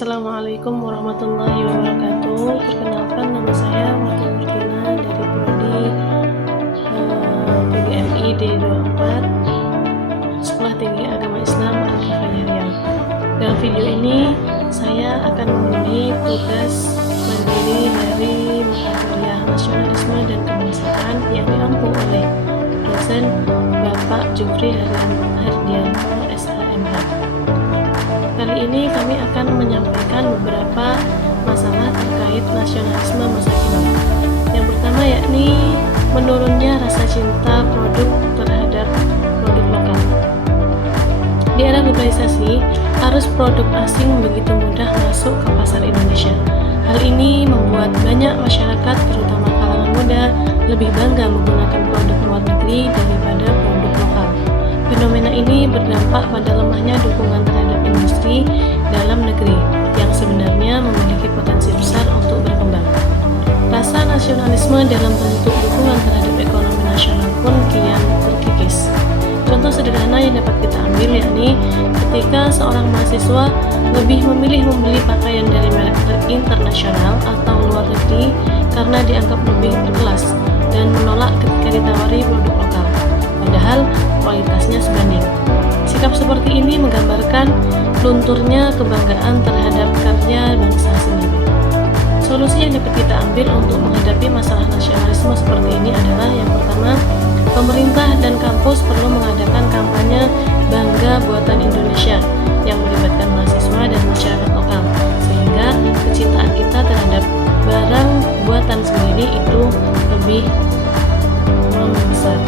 Assalamualaikum warahmatullahi wabarakatuh. Perkenalkan, nama saya Wati Nurtina dari Prodi PGMI D24 Sekolah Tinggi Agama Islam Al-Kifayah Riau. Dalam video ini saya akan memenuhi tugas mandiri dari mata kuliah Nasionalisme dan Kebangsaan yang diampu oleh dosen Bapak Jufri Hardianto SHMH. Kali ini kami akan menyampaikan beberapa masalah terkait nasionalisme masa kini. Yang pertama yakni menurunnya rasa cinta produk terhadap produk lokal. Di era globalisasi, arus produk asing begitu mudah masuk ke pasar Indonesia. Hal ini membuat banyak masyarakat, terutama kalangan muda, lebih bangga menggunakan produk luar negeri daripada produk lokal. Fenomena ini berdampak pada lemahnya dukungan terhadap industri dalam negeri yang sebenarnya memiliki potensi besar untuk berkembang. Rasa nasionalisme dalam bentuk dukungan terhadap ekonomi nasional pun kian terkikis. Contoh sederhana yang dapat kita ambil yakni ketika seorang mahasiswa lebih memilih membeli pakaian dari merek internasional atau luar negeri karena dianggap lebih berkelas dan menolak ketika ditawari produk lokal, padahal kualitasnya sebanding. Sikap seperti ini menggambarkan lunturnya kebanggaan terhadap karya bangsa sendiri. Solusi yang dapat kita ambil untuk menghadapi masalah nasionalisme seperti ini adalah yang pertama, pemerintah dan kampus perlu mengadakan kampanye Bangga Buatan Indonesia yang melibatkan mahasiswa dan masyarakat lokal, sehingga kecintaan kita terhadap barang buatan sendiri itu lebih membesar.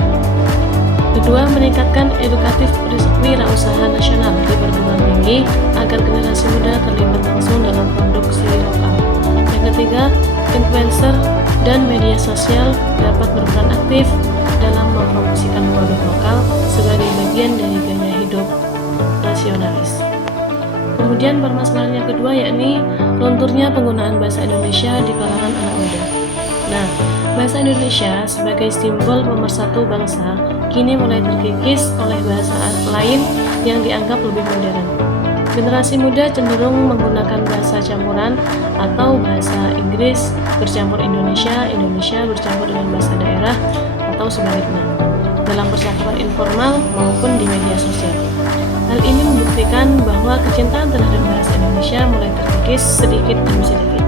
Kedua, meningkatkan edukatif wirausaha nasional di perguruan tinggi agar generasi muda terlibat langsung dalam produksi lokal. Yang ketiga, influencer dan media sosial dapat berperan aktif dalam mempromosikan produk lokal sebagai bagian dari gaya hidup nasionalis. Kemudian permasalahan yang kedua yakni lunturnya penggunaan bahasa Indonesia di kalangan anak muda. Nah, bahasa Indonesia sebagai simbol pemersatu bangsa kini mulai terkikis oleh bahasa lain yang dianggap lebih modern. Generasi muda cenderung menggunakan bahasa campuran atau bahasa Inggris bercampur Indonesia bercampur dengan bahasa daerah atau sebaliknya, dalam percakapan informal maupun di media sosial. Hal ini membuktikan bahwa kecintaan terhadap bahasa Indonesia mulai terkikis sedikit demi sedikit.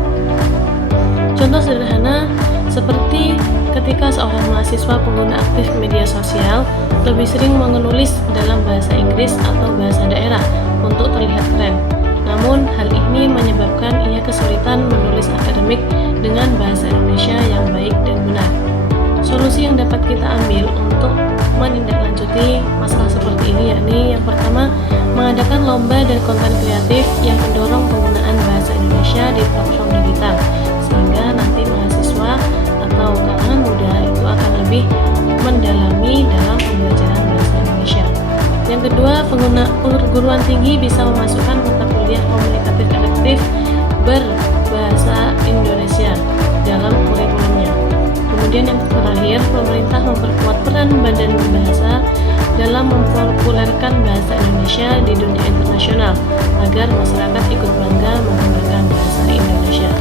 Contoh sederhana seperti ketika seorang mahasiswa pengguna aktif media sosial lebih sering menulis dalam bahasa Inggris atau bahasa daerah untuk terlihat keren. Namun, hal ini menyebabkan ia kesulitan menulis akademik dengan bahasa Indonesia yang baik dan benar. Solusi yang dapat kita ambil untuk menindaklanjuti masalah seperti ini yakni yang pertama, mengadakan lomba dan konten kreatif yang mendorong penggunaan bahasa Indonesia di platform digital, sehingga nanti mahasiswa atau kalangan muda itu akan lebih mendalami dalam pembelajaran bahasa Indonesia. Yang kedua, perguruan tinggi bisa memasukkan mata kuliah komunikatif elektif berbahasa Indonesia dalam kurikulumnya. Kemudian yang terakhir, pemerintah memperkuat peran badan bahasa dalam mempopulerkan bahasa Indonesia di dunia internasional agar masyarakat ikut bangga menggunakan bahasa Indonesia.